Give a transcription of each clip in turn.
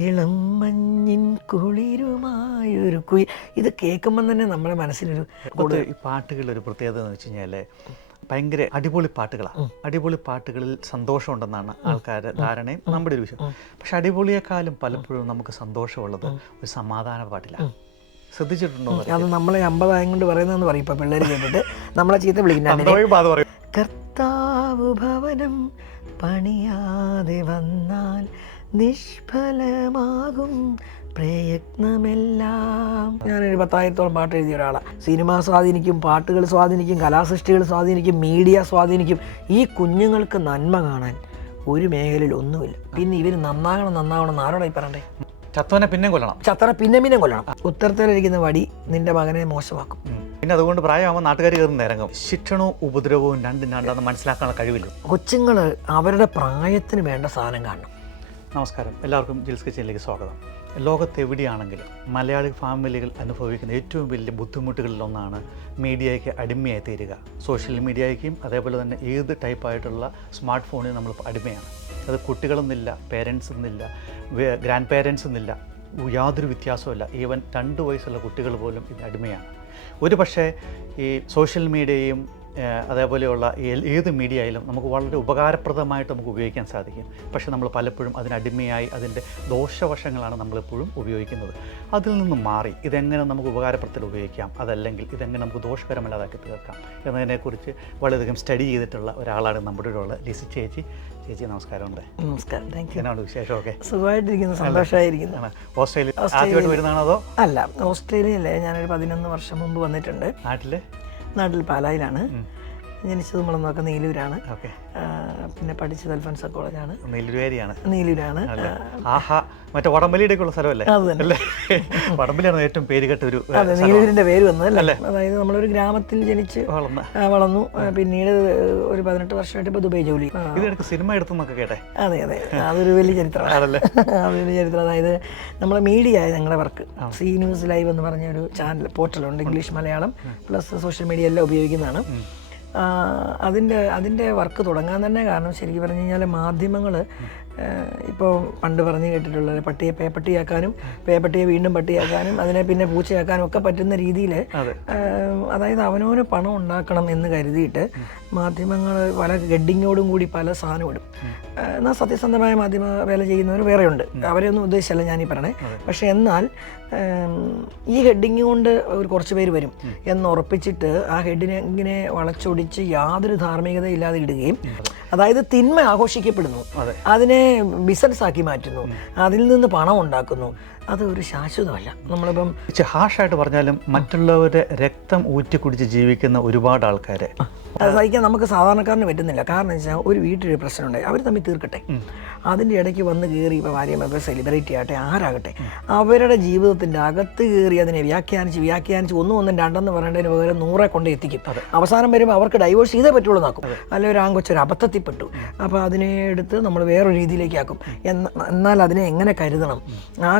ഇളം മഞ്ഞിൻ കുളിരുമായൊരു ഇത് കേൾക്കുമ്പോൾ തന്നെ നമ്മുടെ മനസ്സിലൊരു ഈ പാട്ടുകളുടെ ഒരു പ്രത്യേകത എന്ന് വെച്ച് കഴിഞ്ഞാൽ ഭയങ്കര അടിപൊളി പാട്ടുകളാണ്. അടിപൊളി പാട്ടുകളിൽ സന്തോഷമുണ്ടെന്നാണ് ആൾക്കാരുടെ ധാരണയും നമ്മുടെ ഒരു വിഷയം. പക്ഷെ അടിപൊളിയെക്കാളും പലപ്പോഴും നമുക്ക് സന്തോഷമുള്ളത് ഒരു സമാധാന പാട്ടിലാണ്. ശ്രദ്ധിച്ചിട്ടുണ്ടോ? അത് നമ്മളെ 50 കൊണ്ട് പറയുന്നതെന്ന് പറയും ഇപ്പൊ പിള്ളേർ കേട്ടിട്ട് നമ്മളെ ചീത്ത വിളിക്കുന്ന കർത്താവ് ഭവനം പണിയാതെ വന്നാൽ നിഷ്ഫലമാകും പ്രയത്നമെല്ലാം. ഞാനൊരു 10,000-ഓളം പാട്ട് എഴുതിയ ഒരാളാണ്. സിനിമ സ്വാധീനിക്കും, പാട്ടുകൾ സ്വാധീനിക്കും, കലാസൃഷ്ടികൾ സ്വാധീനിക്കും, മീഡിയ സ്വാധീനിക്കും. ഈ കുഞ്ഞുങ്ങൾക്ക് നന്മ കാണാൻ ഒരു മേഖലയിൽ ഒന്നുമില്ല. പിന്നെ ഇവർ നന്നാവണം ആരോടായി പറയണ്ടേ? ചത്തവനെ പിന്നെ കൊല്ലണം, ചത്തനെ പിന്നെ കൊല്ലണം. ഉത്തരത്തിലിരിക്കുന്ന വടി നിന്റെ മകനെ മോശമാക്കും. പിന്നെ അതുകൊണ്ട് പ്രായമാകുമ്പോൾ നാട്ടുകാർ കയറുന്ന ഇറങ്ങും. ശിക്ഷണവും ഉപദ്രവവും രണ്ടാന്ന് മനസ്സിലാക്കാനുള്ള കഴിവില്ല. കൊച്ചുങ്ങൾ അവരുടെ പ്രായത്തിന് വേണ്ട സാധനം കാണണം. നമസ്കാരം, എല്ലാവർക്കും ജിൽസ് കിച്ചണിലേക്ക് സ്വാഗതം. ലോകത്തെവിടെയാണെങ്കിലും മലയാളി ഫാമിലികൾ അനുഭവിക്കുന്ന ഏറ്റവും വലിയ ബുദ്ധിമുട്ടുകളിലൊന്നാണ് മീഡിയയ്ക്ക് അടിമയായി തീരുക. സോഷ്യൽ മീഡിയയ്ക്കും അതേപോലെ തന്നെ ഏത് ടൈപ്പായിട്ടുള്ള സ്മാർട്ട് ഫോണിൽ നമ്മൾ അടിമയാണ്. അത് കുട്ടികളെന്നില്ല, പേരൻസ് എന്നില്ല, ഗ്രാൻഡ് പേരൻസ് എന്നില്ല, യാതൊരു വ്യത്യാസവുമില്ല. ഈവൻ 2 വയസ്സുള്ള കുട്ടികൾ പോലും ഇത് അടിമയാണ്. ഒരു പക്ഷേ ഈ സോഷ്യൽ മീഡിയയും അതേപോലെയുള്ള ഏത് മീഡിയയിലും നമുക്ക് വളരെ ഉപകാരപ്രദമായിട്ട് നമുക്ക് ഉപയോഗിക്കാൻ സാധിക്കും. പക്ഷേ നമ്മൾ പലപ്പോഴും അതിനടിമയായി അതിൻ്റെ ദോഷവശങ്ങളാണ് നമ്മളെപ്പോഴും ഉപയോഗിക്കുന്നത്. അതിൽ നിന്നും മാറി ഇതെങ്ങനെ നമുക്ക് ഉപകാരപ്രദത്തിൽ ഉപയോഗിക്കാം, അതല്ലെങ്കിൽ ഇതെങ്ങനെ നമുക്ക് ദോഷകരമല്ലാതാക്കി തീർക്കാം എന്നതിനെക്കുറിച്ച് വളരെയധികം സ്റ്റഡി ചെയ്തിട്ടുള്ള ഒരാളാണ് നമ്മുടെ ഉള്ള ലിസി ചേച്ചി. ചേച്ചി നമസ്കാരമുണ്ട്. നമസ്കാരം. Thank you. എന്നാണ് വിശേഷമൊക്കെ? സുഖമായിട്ടിരിക്കുന്നു, സന്തോഷമായിരിക്കുന്നു. ഓസ്ട്രേലിയ ആദ്യമായിട്ട് വരുന്നതാണോ അതോ? അല്ല, ഓസ്ട്രേലിയയിലെ ഞാനൊരു 11 വർഷം മുമ്പ് വന്നിട്ടുണ്ട്. നാട്ടിൽ പാലായിലാണ് ജനിച്ചത്. നമ്മളൊക്കെ നീലൂരാണ്. പിന്നെ പഠിച്ചത് അൽഫോൻസ കോളേജാണ്. നീലൂരാണ്. മറ്റേ വടംവലിയുടെയൊക്കെയുള്ള സ്ഥലമല്ലേ? അല്ലേ? വടംവലിയാണ് ഏറ്റവും പേര് കേട്ട ഒരു. അതെ, നീലൂരിന്റെ പേര് വന്നതല്ലേ. അതായത് നമ്മളൊരു ഗ്രാമത്തിൽ ജനിച്ച് വളർന്നു. പിന്നീട് ഒരു 18 വർഷമായിട്ട് ഇപ്പൊ ദുബായ് ജോലി. സിനിമ എടുത്തെന്നൊക്കെ കേട്ടെ. അതെ, അതൊരു വലിയ ചരിത്രമാണ്. അതൊരു ചരിത്രം. അതായത് നമ്മളെ മീഡിയ ഞങ്ങളുടെ വർക്ക് സി ന്യൂസ് ലൈവ് എന്ന് പറഞ്ഞ ഒരു ചാനൽ പോർട്ടലുണ്ട്. English, Malayalam plus social media എല്ലാം ഉപയോഗിക്കുന്നതാണ്. അതിൻ്റെ വർക്ക് തുടങ്ങാൻ തന്നെ കാരണം ശരിക്കും പറഞ്ഞു കഴിഞ്ഞാൽ മാധ്യമങ്ങൾ ഇപ്പോൾ പണ്ട് പറഞ്ഞു കേട്ടിട്ടുള്ളത് പട്ടിയെ പേപ്പട്ടിയാക്കാനും പേപ്പട്ടിയെ വീണ്ടും പട്ടിയാക്കാനും അതിനെ പിന്നെ പൂച്ചയാക്കാനും ഒക്കെ പറ്റുന്ന രീതിയിൽ, അതായത് അവനവന് പണം ഉണ്ടാക്കണം എന്ന് കരുതിയിട്ട് മാധ്യമങ്ങൾ പല ഗഡ്ഡിങ്ങോടും കൂടി പല സാധനം ഇടും. എന്നാൽ സത്യസന്ധമായ മാധ്യമ വേല ചെയ്യുന്നവർ വേറെയുണ്ട്, അവരെയൊന്നും ഉദ്ദേശിച്ചല്ല ഞാനീ പറയണേ. പക്ഷേ എന്നാൽ ഈ ഹെഡിങ് കൊണ്ട് ഒരു കുറച്ച് പേര് വരും എന്ന് ഉറപ്പിച്ചിട്ട് ആ ഹെഡിനെ ഇങ്ങനെ വളച്ചൊടിച്ച് യാതൊരു ധാർമ്മികത ഇല്ലാതെ ഇടുകയും, അതായത് തിന്മ ആഘോഷിക്കപ്പെടുന്നു, അതിനെ ബിസിനസ് ആക്കി മാറ്റുന്നു, അതിൽ നിന്ന് പണം ഉണ്ടാക്കുന്നു. അത് ഒരു ശാശ്വതമല്ല. നമ്മളിപ്പം ഹാഷായിട്ട് പറഞ്ഞാലും മറ്റുള്ളവരുടെ രക്തം ഊറ്റി കുടിച്ച് ജീവിക്കുന്ന ഒരുപാട് ആൾക്കാരെ അത് സഹിക്കാൻ നമുക്ക് സാധാരണക്കാരന് പറ്റുന്നില്ല. കാരണം വെച്ചാൽ ഒരു വീട്ടിലൊരു പ്രശ്നമുണ്ടായി, അവർ തമ്മിൽ തീർക്കട്ടെ. അതിൻ്റെ ഇടയ്ക്ക് വന്ന് കയറി ഇപ്പോൾ ഭാര്യ സെലിബ്രിറ്റി ആകട്ടെ ആരാകട്ടെ, അവരുടെ ജീവിതത്തിൻ്റെ അകത്ത് കയറി അതിനെ വ്യാഖ്യാനിച്ച് ഒന്നും രണ്ടെന്ന് പറയേണ്ടതിന് പകരം 100 കൊണ്ട് എത്തിക്കും. അവസാനം വരുമ്പോൾ അവർക്ക് ഡൈവോഴ്സ് ചെയ്തേ പറ്റുള്ളൂ എന്നാക്കും. അല്ലെങ്കിൽ ഒരു ആങ്കൊച്ചൊരു അബദ്ധത്തിൽപ്പെട്ടു, അപ്പോൾ അതിനെ എടുത്ത് നമ്മൾ വേറൊരു രീതിയിലേക്കാക്കും. എന്നാൽ അതിനെ എങ്ങനെ കരുതണം, ആ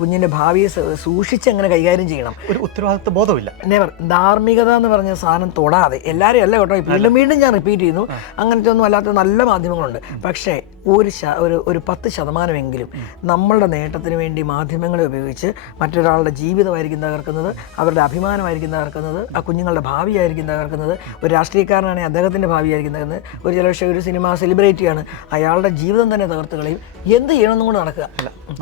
കുഞ്ഞിൻ്റെ ഭാവിയെ സൂക്ഷിച്ച് എങ്ങനെ കൈകാര്യം ചെയ്യണം, ഒരു ഉത്തരവാദിത്വ ബോധമില്ല. നെവർ. ധാർമ്മികത എന്ന് പറഞ്ഞ സാധനം തൊടാതെ എല്ലാവരും അല്ല കേട്ടോ, വീണ്ടും ഞാൻ റിപ്പീറ്റ് ചെയ്യുന്നു, അങ്ങനത്തെ ഒന്നും അല്ലാത്ത നല്ല മാധ്യമങ്ങളുണ്ട്. പക്ഷേ ഒരു 10% നമ്മളുടെ നേട്ടത്തിന് വേണ്ടി മാധ്യമങ്ങളെ ഉപയോഗിച്ച് മറ്റൊരാളുടെ ജീവിതമായിരിക്കും തകർക്കുന്നത്, അവരുടെ അഭിമാനമായിരിക്കും തകർക്കുന്നത്, ആ കുഞ്ഞുങ്ങളുടെ ഭാവിയായിരിക്കും തകർക്കുന്നത്. ഒരു രാഷ്ട്രീയക്കാരനാണെങ്കിൽ അദ്ദേഹത്തിൻ്റെ ഭാവിയായിരിക്കും തകർക്കുന്നത്. ഒരു സിനിമ സെലിബ്രിറ്റിയാണ്, അയാളുടെ ജീവിതം തന്നെ തകർത്ത് കളയും. എന്ത് ചെയ്യണമെന്നും കൊണ്ട് നടക്കുക.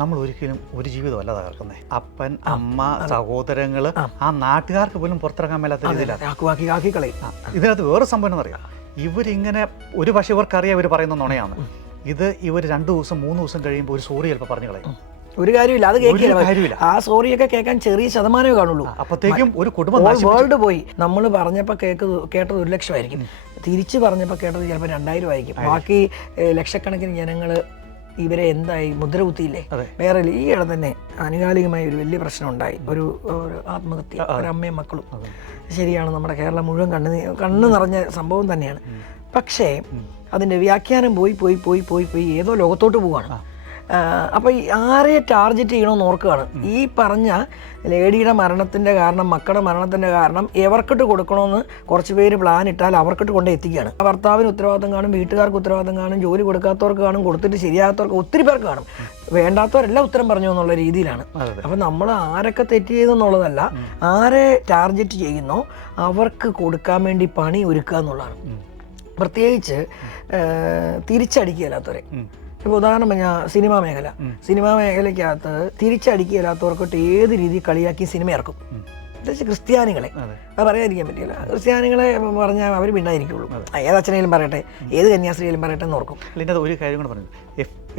നമ്മൾ ഒരിക്കലും ഒരു ജീവിതമല്ല തകർക്കുന്നത്. അപ്പൻ, അമ്മ, സഹോദരങ്ങൾ, ആ നാട്ടുകാർക്ക് പോലും പുറത്തിറങ്ങാൻ മേലാത്ത രീതിയിലാണ് ആക്കി കളയും. ഇതിനകത്ത് വേറെ സംഭവം എന്നറിയാം, ഇവരിങ്ങനെ ഒരു പക്ഷേ ഇവർക്കറിയാം ഇവർ പറയുന്ന നുണയാണ്. ഇത് ഇവർ 2 ദിവസം 3 ദിവസം കഴിയുമ്പോൾ ഒരു സോറി ചിലപ്പോൾ പറഞ്ഞു കളയും. ഒരു കാര്യമില്ല, അത് കേൾക്കില്ല. ആ സോറിയൊക്കെ കേൾക്കാൻ ചെറിയ ശതമാനമേ കാണുള്ളൂ. അപ്പോഴത്തേക്കും ഒരു കുടുംബം വേൾഡ് പോയി. നമ്മൾ പറഞ്ഞപ്പോൾ കേട്ടത് 1 ലക്ഷമായിരിക്കും, തിരിച്ച് പറഞ്ഞപ്പോൾ കേട്ടത് ചിലപ്പോൾ 2000 ആയിരിക്കും. ബാക്കി ലക്ഷക്കണക്കിന് ജനങ്ങൾ ഇവരെ എന്തായി മുദ്ര കുത്തിയില്ലേ. വേറെ ഈയിടെ തന്നെ ആനുകാലികമായി ഒരു വലിയ പ്രശ്നം ഉണ്ടായി, ഒരു ആത്മഹത്യ, ഒരു അമ്മയും മക്കളും. ശരിയാണ്, നമ്മുടെ കേരളം മുഴുവൻ കണ്ണ് നിറഞ്ഞ സംഭവം തന്നെയാണ്. പക്ഷേ അതിൻ്റെ വ്യാഖ്യാനം പോയി ഏതോ ലോകത്തോട്ട് പോവാണ്. അപ്പോൾ ഈ ആരെ ടാർഗറ്റ് ചെയ്യണമെന്ന് ഓർക്കുകയാണ്. ഈ പറഞ്ഞ ലേഡിയുടെ മരണത്തിൻ്റെ കാരണം, മക്കളുടെ മരണത്തിൻ്റെ കാരണം എവർക്കിട്ട് കൊടുക്കണമെന്ന് കുറച്ച് പേര് പ്ലാൻ ഇട്ടാൽ അവർക്കിട്ട് കൊണ്ട് എത്തിക്കുകയാണ്. ഭർത്താവിന് ഉത്തരവാദിത്തം കാണും, വീട്ടുകാർക്ക് ഉത്തരവാദിത്തം കാണും, ജോലി കൊടുക്കാത്തവർക്ക് കാണും, കൊടുത്തിട്ട് ശരിയാകാത്തവർക്ക് ഒത്തിരി പേർക്ക് കാണും, വേണ്ടാത്തവരെല്ലാം ഉത്തരം പറഞ്ഞു എന്നുള്ള രീതിയിലാണ്. അപ്പം നമ്മൾ ആരൊക്കെ തെറ്റ് ചെയ്തെന്നുള്ളതല്ല, ആരെ ടാർഗറ്റ് ചെയ്യുന്നോ അവർക്ക് കൊടുക്കാൻ വേണ്ടി പണി ഒരുക്കുക എന്നുള്ളതാണ്. പ്രത്യേകിച്ച് തിരിച്ചടിക്കുകയില്ലാത്തവരെ. ഇപ്പോൾ ഉദാഹരണം പറഞ്ഞാൽ സിനിമാ മേഖലയ്ക്കകത്ത് തിരിച്ചടിക്കുകയില്ലാത്തവർക്കൊട്ട് ഏത് രീതിയിൽ കളിയാക്കി സിനിമ ഇറക്കും. പ്രത്യേകിച്ച് ക്രിസ്ത്യാനികളെ, അത് പറയാതിരിക്കാൻ പറ്റില്ല. ക്രിസ്ത്യാനികളെ പറഞ്ഞാൽ അവർ മിണ്ടായിരിക്കുള്ളൂ. ഏതച്ഛനേലും പറയട്ടെ, ഏത് കന്യാസ്ത്രീയിലും പറയട്ടെ എന്ന് ഓർക്കും. ഇതിൻ്റെ ഒരു കാര്യം കൂടെ പറഞ്ഞു,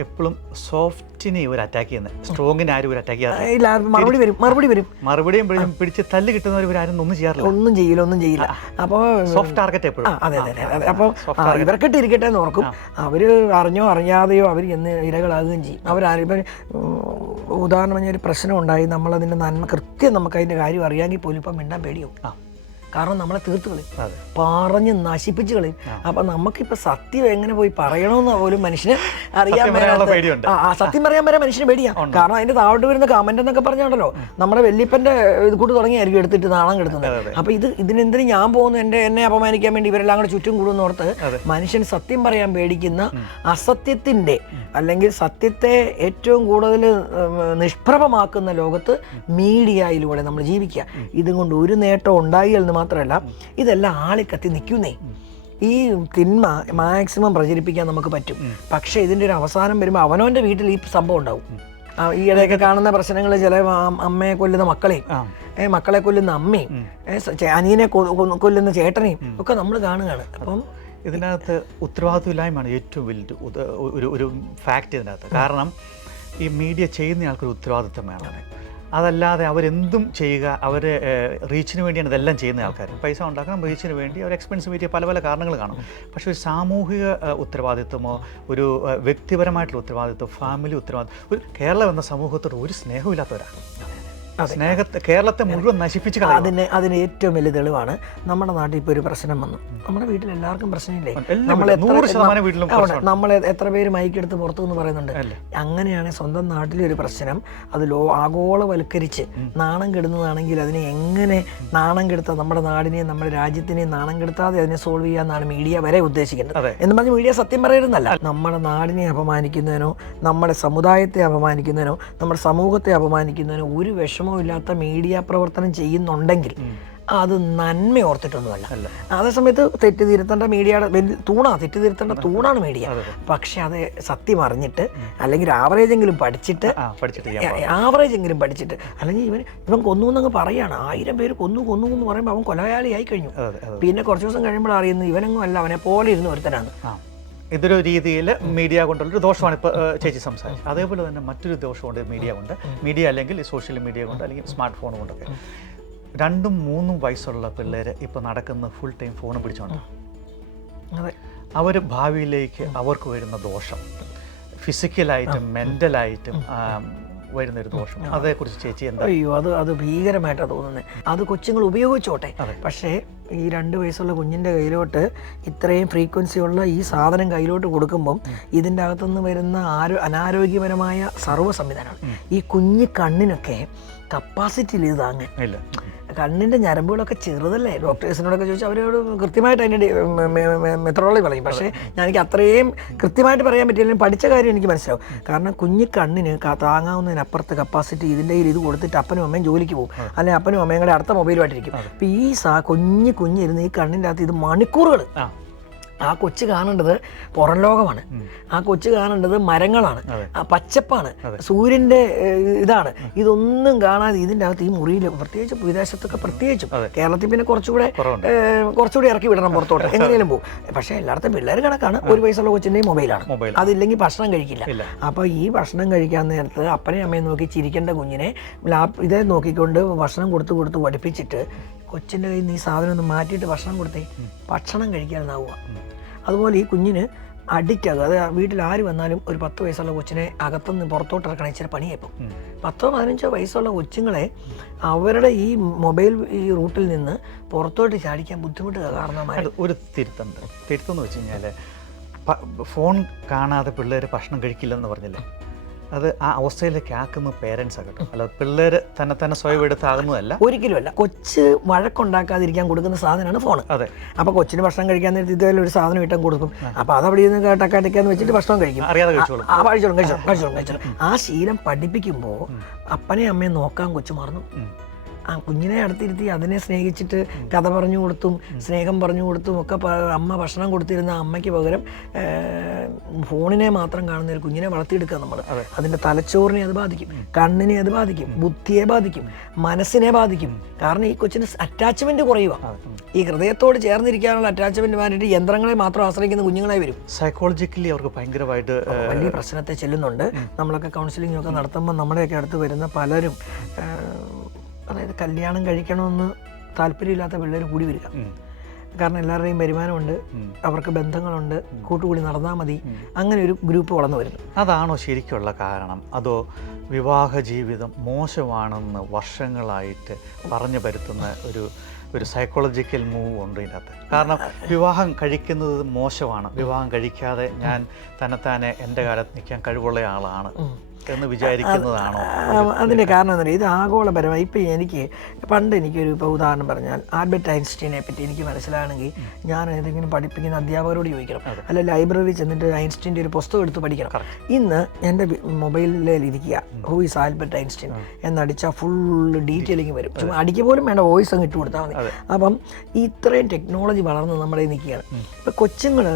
എപ്പോഴും സോഫ്റ്റിനെ ഒരു അറ്റാക്ക് ചെയ്യുന്നത്, സ്ട്രോങ്ങിനെ ആരും ഒരു അറ്റാക്ക് ചെയ്യാറില്ല. മറുപടിയും പിടിച്ച് തല്ല് കിട്ടുന്നവർ ഇവരാരും ഒന്നും ചെയ്യാറില്ല, ഒന്നും ചെയ്യില്ല. അപ്പോൾ സോഫ്റ്റ് ടാർഗറ്റ് എപ്പോഴും. അതെ. അപ്പോൾ ഇവർക്കിട്ട് ഇരിക്കട്ടെ എന്ന് ഓർക്കും. അവർ അറിഞ്ഞോ അറിയാതെയോ അവർ എന്ന് ഇരകളാകുകയും ചെയ്യും. അവരാരിപ്പം ഉദാഹരണം പറഞ്ഞാൽ ഒരു പ്രശ്നം ഉണ്ടായി, നമ്മളതിൻ്റെ നന്മ കൃത്യം നമുക്ക് അതിൻ്റെ കാര്യം അറിയാമെങ്കിൽ പോലും ഇപ്പം മിണ്ടാൻ പേടിയാവും. കാരണം നമ്മളെ തീർത്ത് കളയും, പറഞ്ഞ് നശിപ്പിച്ച് കളയും. അപ്പം നമുക്കിപ്പോൾ സത്യം എങ്ങനെ പോയി പറയണമെന്ന് പോലും മനുഷ്യന് അറിയാൻ സത്യം പറയാൻ വരെ മനുഷ്യന് പേടിയാണ്. കാരണം അതിൻ്റെ താഴോട്ട് വരുന്ന കമന്റ് എന്നൊക്കെ പറഞ്ഞാണല്ലോ നമ്മുടെ വല്യപ്പൻ്റെ ഇത് കൂട്ട് തുടങ്ങിയായിരിക്കും എടുത്തിട്ട് നാണം കെടുത്തുന്നത്. അപ്പം ഇതിനെന്തിനും ഞാൻ പോകുന്നു, എന്നെ അപമാനിക്കാൻ വേണ്ടി ഇവരെല്ലാം കൂടെ ചുറ്റും കൂടുന്നോർത്ത് മനുഷ്യൻ സത്യം പറയാൻ പേടിക്കുന്ന അസത്യത്തിൻ്റെ അല്ലെങ്കിൽ സത്യത്തെ ഏറ്റവും കൂടുതൽ നിഷ്പ്രഭമാക്കുന്ന ലോകത്ത് മീഡിയയിലൂടെ നമ്മൾ ജീവിക്കുക. ഇതും കൊണ്ട് ഒരു നേട്ടം ഉണ്ടായി എന്ന് മാത്രമല്ല, ഇതെല്ലാം ആളിക്കത്തി നിൽക്കുന്നേ. ഈ തിന്മ മാക്സിമം പ്രചരിപ്പിക്കാൻ നമുക്ക് പറ്റും. പക്ഷേ ഇതിൻ്റെ ഒരു അവസാനം വരുമ്പോൾ അവനവൻ്റെ വീട്ടിൽ ഈ സംഭവം ഉണ്ടാവും. ഈയിടെയൊക്കെ കാണുന്ന പ്രശ്നങ്ങൾ, ചില അമ്മയെ കൊല്ലുന്ന മക്കളെയും, മക്കളെ കൊല്ലുന്ന അമ്മയും, അനിയനെ കൊല്ലുന്ന ചേട്ടനെയും ഒക്കെ നമ്മൾ കാണുകയാണ്. അപ്പം ഇതിനകത്ത് ഉത്തരവാദിത്വമില്ലായ്മയാണ് ഏറ്റവും വലിയ ഒരു ഫാക്റ്റ് ഇതിനകത്ത്. കാരണം ഈ മീഡിയ ചെയ്യുന്ന ആൾക്കൊരു ഉത്തരവാദിത്വം വേണം. അതല്ലാതെ അവരെന്തും ചെയ്യുക, അവർ റീച്ചിന് വേണ്ടിയാണ് ഇതെല്ലാം ചെയ്യുന്ന ആൾക്കാർ. പൈസ ഉണ്ടാക്കണം, റീച്ചിന് വേണ്ടി അവർ എക്സ്പെൻസ് പറ്റിയ പല കാരണങ്ങൾ കാണും. പക്ഷേ ഒരു സാമൂഹിക ഉത്തരവാദിത്വമോ ഒരു വ്യക്തിപരമായിട്ടുള്ള ഉത്തരവാദിത്വം, ഫാമിലി ഉത്തരവാദിത്വം, ഒരു കേരളം എന്ന സമൂഹത്തോട് ഒരു സ്നേഹമില്ലാത്തവരാണ്. കേരളത്തെ മുഴുവൻ നശിപ്പിച്ച് അതിന് ഏറ്റവും വലിയ തെളിവാണ് നമ്മുടെ നാട്ടിൽ ഇപ്പോൾ ഒരു പ്രശ്നം വന്നു. നമ്മുടെ വീട്ടിൽ എല്ലാവർക്കും പ്രശ്നമില്ലേ? നമ്മൾ എത്ര പേര് മൈക്കെടുത്ത് പുറത്തുനിന്ന് പറയുന്നുണ്ട്. അങ്ങനെയാണെങ്കിൽ സ്വന്തം നാട്ടിലെ ഒരു പ്രശ്നം അത് ആഗോളവൽക്കരിച്ച് നാണം കെടുന്നതാണെങ്കിൽ അതിനെ എങ്ങനെ നാണം കെടുത്താൽ നമ്മുടെ നാടിനെയും നമ്മുടെ രാജ്യത്തിനെയും നാണം കെടുത്താതെ അതിനെ സോൾവ് ചെയ്യാന്നാണ് മീഡിയ വരെ ഉദ്ദേശിക്കേണ്ടത്. എന്ന് പറഞ്ഞ് മീഡിയ സത്യം പറയരുന്നല്ല, നമ്മുടെ നാടിനെ അപമാനിക്കുന്നതിനോ നമ്മുടെ സമുദായത്തെ അപമാനിക്കുന്നതിനോ നമ്മുടെ സമൂഹത്തെ അപമാനിക്കുന്നതിനോ ഒരു ഇല്ലാത്ത മീഡിയ പ്രവർത്തനം ചെയ്യുന്നുണ്ടെങ്കിൽ അത് നന്മ ഓർത്തിട്ടൊന്നുമല്ല. അതേസമയത്ത് തെറ്റിതിരുത്തേണ്ട മീഡിയയുടെ തെറ്റിതിരുത്തേണ്ട തൂണാണ് മീഡിയ. പക്ഷെ അത് സത്യം അറിഞ്ഞിട്ട് അല്ലെങ്കിൽ ആവറേജെങ്കിലും പഠിച്ചിട്ട് അല്ലെങ്കിൽ ഇവൻ കൊന്നു എന്നങ്ങ് പറയാണ്. 1000 പേര് കൊന്നു എന്ന് പറയുമ്പോൾ അവൻ കൊലയാളിയായി കഴിഞ്ഞു. പിന്നെ കുറച്ച് ദിവസം കഴിയുമ്പോൾ അറിയുന്നു ഇവനൊന്നും അല്ല, അവനെ പോലെ ഇരുന്ന് ഒരുത്തനാണ്. ഇതൊരു രീതിയിൽ മീഡിയ കൊണ്ടുള്ളൊരു ദോഷമാണ് ഇപ്പോൾ ചേച്ചി സംസാരിച്ചത്. അതേപോലെ തന്നെ മറ്റൊരു ദോഷമുണ്ട് മീഡിയ കൊണ്ട്. മീഡിയ അല്ലെങ്കിൽ സോഷ്യൽ മീഡിയ കൊണ്ട് അല്ലെങ്കിൽ സ്മാർട്ട് ഫോൺ കൊണ്ടൊക്കെ 2-3 വയസ്സുള്ള പിള്ളേർ ഇപ്പോൾ നടക്കുന്ന ഫുൾ ടൈം ഫോൺ പിടിച്ചോണ്ട്. അവർ ഭാവിയിലേക്ക് അവർക്ക് വരുന്ന ദോഷം ഫിസിക്കലായിട്ടും മെൻ്റലായിട്ടും വരുന്നൊരു ദോഷം, അതേക്കുറിച്ച് ചേച്ചി എന്താ? അയ്യോ, അത് ഭീകരമായിട്ടാണ് തോന്നുന്നത്. അത് കൊച്ചുങ്ങൾ ഉപയോഗിച്ചോട്ടെ, പക്ഷേ ഈ 2 വയസ്സുള്ള കുഞ്ഞിൻ്റെ കയ്യിലോട്ട് ഇത്രയും ഫ്രീക്വൻസിയുള്ള ഈ സാധനം കയ്യിലോട്ട് കൊടുക്കുമ്പം ഇതിൻ്റെ അകത്തുനിന്ന് വരുന്ന അനാരോഗ്യപരമായ സർവ്വ സംവിധാനമാണ്. ഈ കുഞ്ഞ് കണ്ണിനൊക്കെ കപ്പാസിറ്റി ഇല്ല ഇത് താങ്ങാൻ. കണ്ണിൻ്റെ ഞരമ്പുകളൊക്കെ ചെറുതല്ലേ? ഡോക്ടേഴ്സിനോടൊക്കെ ചോദിച്ചാൽ അവരോട് കൃത്യമായിട്ട് അതിൻ്റെ മെത്തഡോളജി പറയും. പക്ഷേ എനിക്ക് അത്രയും കൃത്യമായിട്ട് പറയാൻ പറ്റില്ല. പഠിച്ച കാര്യം എനിക്ക് മനസ്സിലാവും. കാരണം കുഞ്ഞ് കണ്ണിന് താങ്ങാവുന്നതിനപ്പുറത്ത് കപ്പാസിറ്റി ഇതിൻ്റെ ഇത് കൊടുത്തിട്ട് അപ്പനും അമ്മയും ജോലിക്ക് പോകും, അല്ലെങ്കിൽ അപ്പനും അമ്മയും കൂടെ അടുത്ത മൊബൈലുമായിട്ടിരിക്കും. അപ്പോൾ ഈ കുഞ്ഞിരുന്ന് ഈ കണ്ണിൻ്റെ അകത്ത് ഇത് മണിക്കൂറുകൾ ആ കൊച്ചു കാണേണ്ടത് പുറം ലോകമാണ്. ആ കൊച്ചു കാണേണ്ടത് മരങ്ങളാണ്, ആ പച്ചപ്പാണ്, സൂര്യൻ്റെ ഇതാണ്. ഇതൊന്നും കാണാതെ ഇതിൻ്റെ അകത്ത് ഈ മുറിയിൽ, പ്രത്യേകിച്ച് വിദേശത്തൊക്കെ, പ്രത്യേകിച്ചും കേരളത്തിൽ പിന്നെ കുറച്ചുകൂടി ഇറക്കി വിടണം പുറത്തോട്ട്, എങ്ങനെയും പോകും. പക്ഷേ എല്ലായിടത്തും പിള്ളേർ കണക്കാണ്. 1 വയസ്സുള്ള കൊച്ചിൻ്റെയും മൊബൈലാണ്. അതില്ലെങ്കിൽ ഭക്ഷണം കഴിക്കില്ല. അപ്പോൾ ഈ ഭക്ഷണം കഴിക്കാൻ നേരത്ത് അപ്പനെയും അമ്മയും നോക്കി ചിരിക്കേണ്ട കുഞ്ഞിനെ ഇതേ നോക്കിക്കൊണ്ട് ഭക്ഷണം കൊടുത്ത് പഠിപ്പിച്ചിട്ട് കൊച്ചിൻ്റെ കയ്യിൽ നിന്ന് ഈ സാധനം ഒന്ന് മാറ്റിയിട്ട് ഭക്ഷണം കൊടുത്തേ ഭക്ഷണം കഴിക്കാനാവുക. അതുപോലെ ഈ കുഞ്ഞിന് അഡിക്റ്റ് ആകുക. അത് വീട്ടിൽ ആര് വന്നാലും ഒരു 10 വയസ്സുള്ള കൊച്ചിനെ അകത്തുനിന്ന് പുറത്തോട്ട് ഇറക്കണം, ഇച്ചിരി പണിയായിപ്പോൾ. 10-15 വയസ്സുള്ള കൊച്ചുങ്ങളെ അവരുടെ ഈ മൊബൈൽ ഈ റൂട്ടിൽ നിന്ന് പുറത്തോട്ട് ചാടിക്കാൻ ബുദ്ധിമുട്ട് കാരണമായി ഒരു തിരുത്തെന്ന് വെച്ച് കഴിഞ്ഞാൽ ഫോൺ കാണാതെ പിള്ളേർ ഭക്ഷണം കഴിക്കില്ലെന്ന് പറഞ്ഞില്ലേ? അത് ആ അവസ്ഥയിലേക്ക് ആക്കുന്ന പേരൻസാണ് കേട്ടോ, അല്ല പിള്ളേർ തന്നെ സ്വയം എടുത്താകുന്നതല്ല. ഒരിക്കലുമല്ല. കൊച്ച് വഴക്കുണ്ടാക്കാതിരിക്കാൻ കൊടുക്കുന്ന സാധനമാണ് ഫോൺ. അതെ. അപ്പോൾ കൊച്ചിന് ഭക്ഷണം കഴിക്കാൻ നേരത്തെ ഇതുപോലെ ഒരു സാധനം ഇട്ടാൻ കൊടുക്കും. അപ്പോൾ അത് അവിടെ നിന്ന് ടക്കാട്ടിക്കാന്ന് വെച്ചിട്ട് ഭക്ഷണം കഴിക്കും. അറിയാതെ കഴിച്ചോളും. കഴിച്ചോളും. ആ ശീലം പഠിപ്പിക്കുമ്പോൾ അപ്പനെയും അമ്മയും നോക്കാൻ കൊച്ചു മറന്നു. ആ കുഞ്ഞിനെ അടുത്തിരുത്തി അതിനെ സ്നേഹിച്ചിട്ട് കഥ പറഞ്ഞു കൊടുത്തും സ്നേഹം പറഞ്ഞു കൊടുത്തും ഒക്കെ അമ്മ ഭക്ഷണം കൊടുത്തിരുന്ന അമ്മയ്ക്ക് പകരം ഫോണിനെ മാത്രം കാണുന്ന ഒരു കുഞ്ഞിനെ വളർത്തിയെടുക്കുക നമ്മൾ. അതിൻ്റെ തലച്ചോറിനെ അത് ബാധിക്കും, കണ്ണിനെ അത് ബാധിക്കും, ബുദ്ധിയെ ബാധിക്കും, മനസ്സിനെ ബാധിക്കും. കാരണം ഈ കൊച്ചിന് അറ്റാച്ച്മെന്റ് കുറയുക. ഈ ഹൃദയത്തോട് ചേർന്നിരിക്കാനുള്ള അറ്റാച്ച്മെന്റ് മാറിയിട്ട് യന്ത്രങ്ങളെ മാത്രം ആശ്രയിക്കുന്ന കുഞ്ഞുങ്ങളായി വരും. സൈക്കോളജിക്കലി അവർക്ക് ഭയങ്കരമായിട്ട് വലിയ പ്രശ്നത്തെ ചെല്ലുന്നുണ്ട്. നമ്മളൊക്കെ കൗൺസിലിംഗ് ഒക്കെ നടത്തുമ്പോൾ നമ്മുടെയൊക്കെ അടുത്ത് വരുന്ന പലരും അതായത് കല്യാണം കഴിക്കണമെന്ന് താല്പര്യമില്ലാത്ത പിള്ളേർ കൂടി വരിക. കാരണം എല്ലാവരുടെയും വരുമാനമുണ്ട്, അവർക്ക് ബന്ധങ്ങളുണ്ട്, കൂട്ടുകൂടി നടന്നാൽ മതി, അങ്ങനെ ഒരു ഗ്രൂപ്പ് വളർന്നു വരുന്നു. അതാണോ ശരിക്കുള്ള കാരണം? അതോ വിവാഹ ജീവിതം മോശമാണെന്ന് വർഷങ്ങളായിട്ട് പറഞ്ഞു പരത്തുന്ന ഒരു സൈക്കോളജിക്കൽ മൂവ് ഉണ്ട് ഇതിനകത്ത്? കാരണം വിവാഹം കഴിക്കുന്നത് മോശമാണ്, വിവാഹം കഴിക്കാതെ ഞാൻ തന്നെത്താനെ എൻ്റെ കാലത്ത് നിൽക്കാൻ കഴിവുള്ള ആളാണ് എന്ന് വിചാരിക്കുന്നതാണോ? അതിൻ്റെ കാരണം എന്താ പറയുക, ഇത് ആഗോളപരമായി. ഇപ്പം പണ്ട് എനിക്കൊരു ഇപ്പോൾ ഉദാഹരണം പറഞ്ഞാൽ ആൽബർട്ട് ഐൻസ്റ്റീനെ പറ്റി എനിക്ക് മനസ്സിലാണെങ്കിൽ ഞാൻ ഏതെങ്കിലും പഠിപ്പിക്കുന്ന അധ്യാപകരോട് ചോദിക്കണം, അല്ല ലൈബ്രറി ചെന്നിട്ട് ഐൻസ്റ്റീൻ്റെ ഒരു പുസ്തകം എടുത്ത് പഠിക്കണം. ഇന്ന് എൻ്റെ മൊബൈലിൽ ഇരിക്കുക ഹൂ ഈസ് ആൽബർട്ട് ഐൻസ്റ്റീൻ എന്നടിച്ചാൽ ഫുള്ള് ഡീറ്റെയിലിങ് വരും. ചുമ്മാ അടിക്കുക പോലും വേണ്ട, വോയിസ് അങ്ങ് ഇട്ട് കൊടുത്താൽ മതി. അപ്പം ഇത്രയും ടെക്നോളജി വളർന്ന് നമ്മുടെ നിൽക്കുകയാണ്. ഇപ്പം കൊച്ചുങ്ങൾ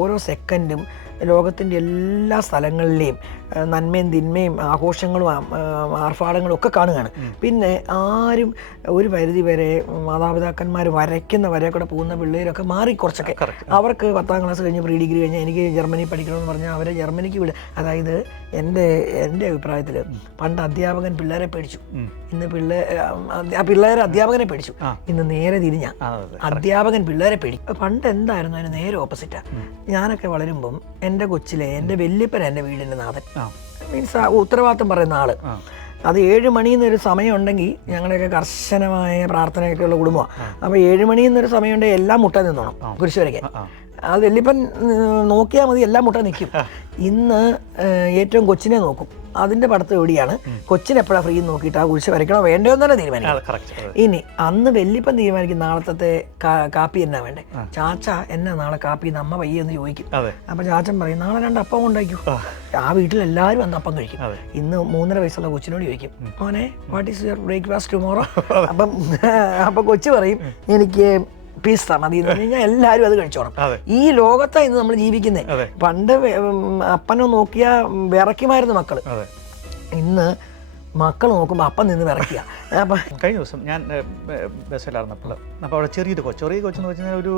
ഓരോ സെക്കൻഡും ലോകത്തിൻ്റെ എല്ലാ സ്ഥലങ്ങളിലെയും നന്മയും തിന്മയും ആഘോഷങ്ങളും ആർഭാടങ്ങളും ഒക്കെ കാണുകയാണ്. പിന്നെ ആരും ഒരു പരിധി വരെ മാതാപിതാക്കന്മാർ വരയ്ക്കുന്ന വരെ കൂടെ പോകുന്ന പിള്ളേരൊക്കെ മാറി കുറച്ചൊക്കെ. അവർക്ക് 10ാം ക്ലാസ് കഴിഞ്ഞ് പ്രീ ഡിഗ്രി കഴിഞ്ഞാൽ എനിക്ക് ജർമ്മനി പഠിക്കണമെന്ന് പറഞ്ഞാൽ അവരെ ജർമ്മനിക്ക് വിടുക. അതായത് എൻ്റെ അഭിപ്രായത്തിൽ പണ്ട് അധ്യാപകൻ പിള്ളേരെ പേടിച്ചു, ഇന്ന് പിള്ളേർ അധ്യാപകനെ പേടിച്ചു. ഇന്ന് നേരെ തിരിഞ്ഞ അധ്യാപകൻ പിള്ളേരെ പേടിക്കും. പണ്ട് എന്തായിരുന്നു അതിന് നേരെ ഓപ്പോസിറ്റാണ്. ഞാനൊക്കെ വളരുമ്പം എൻ്റെ കൊച്ചിലെ എൻ്റെ വല്യപ്പൻ എൻ്റെ വീടിൻ്റെ നാഥൻ, മീൻസ് ഉത്തരവാദിത്തം പറയുന്ന ആള്. അത് 7 മണിന്നൊരു സമയം ഉണ്ടെങ്കിൽ ഞങ്ങളുടെയൊക്കെ കർശനമായ പ്രാർത്ഥനയൊക്കെയുള്ള കുടുംബമാണ്. അപ്പോൾ 7 മണിന്നൊരു സമയം ഉണ്ടെങ്കിൽ എല്ലാം മുട്ട നിന്നോണം കുരിശ് വരയ്ക്കാൻ. അത് വല്യപ്പൻ നോക്കിയാൽ മതി, എല്ലാം മുട്ട നിൽക്കും. ഇന്ന് ഏറ്റവും കൊച്ചിനെ നോക്കും, അതിൻ്റെ പഠിത്തം എവിടെയാണ്, കൊച്ചിന് എപ്പോഴാണ് ഫ്രീ നോക്കിയിട്ട് ആ കുരിശ് വരയ്ക്കണോ വേണ്ടയോ എന്ന് തന്നെ തീരുമാനിക്കും. ഇനി അന്ന് വല്യപ്പൻ തീരുമാനിക്കും നാളത്തെ കാപ്പി എന്നാ വേണ്ടേ. ചാച്ച എന്നാ നാളെ കാപ്പി എന്ന് അമ്മ പയ്യെ എന്ന് ചോദിക്കും. അപ്പം ചാച്ചൻ പറയും നാളെ 2 അപ്പം കൊണ്ടായിരിക്കും. ആ വീട്ടിൽ എല്ലാവരും അന്ന് അപ്പം കഴിക്കും. ഇന്ന് 3.5 വയസ്സുള്ള കൊച്ചിനോട് ചോദിക്കും, മോനെ what is your breakfast tomorrow? അപ്പം കൊച്ചു പറയും എനിക്ക് പിസ്സ മതി എന്ന് പറഞ്ഞു കഴിഞ്ഞാൽ എല്ലാവരും അത് കഴിച്ചോണം. ഈ ലോകത്താണ് ഇന്ന് നമ്മൾ ജീവിക്കുന്നത്. പണ്ട് അപ്പനെ നോക്കിയാൽ വിറയ്ക്കുമായിരുന്നു മക്കള്, ഇന്ന് മക്കൾ നോക്കുമ്പോൾ അപ്പം നിന്ന് വിറയ്ക്കുക. അപ്പം കഴിഞ്ഞ ദിവസം ഞാൻ ബസ്സിലായിരുന്നപ്പോൾ അപ്പോൾ അവിടെ ചെറിയ കൊച്ചെന്ന് വെച്ചാൽ ഒരു